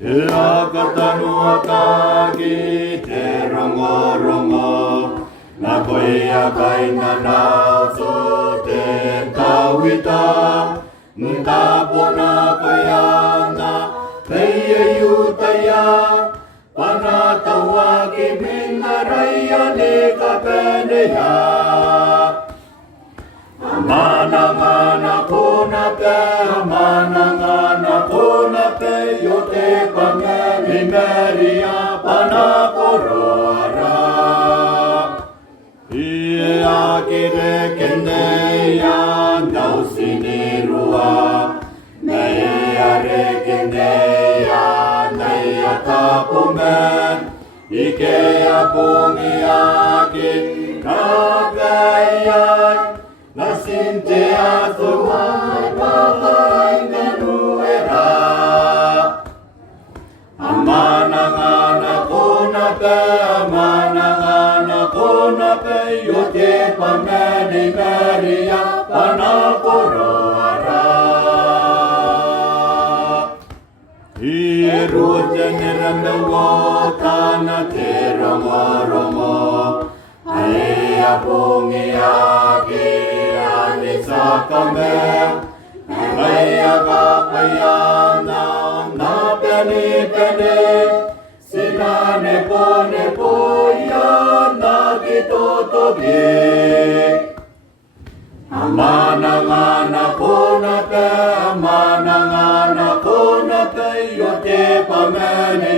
Ilakatanua kaki te rongo na koia kaina nausu te tawita Mutapona koiana peia yutaya panatawa ki minaraya ne kapeneya Manangana kona pe yote pameri meria panakoroara Ie akire kendeya nausinirua Meia rekendeya neia tapumen Ikea pumiakin kapeiyai Nasintea sumai pakai menuera Amanangana kona pe yote pameni meria panakoroara Ierutene mewotana te romo Aia pungiaki anisakame Aia kapayana na pene Sinane pone poya na kitotoge Amanangana kona pe yote pamene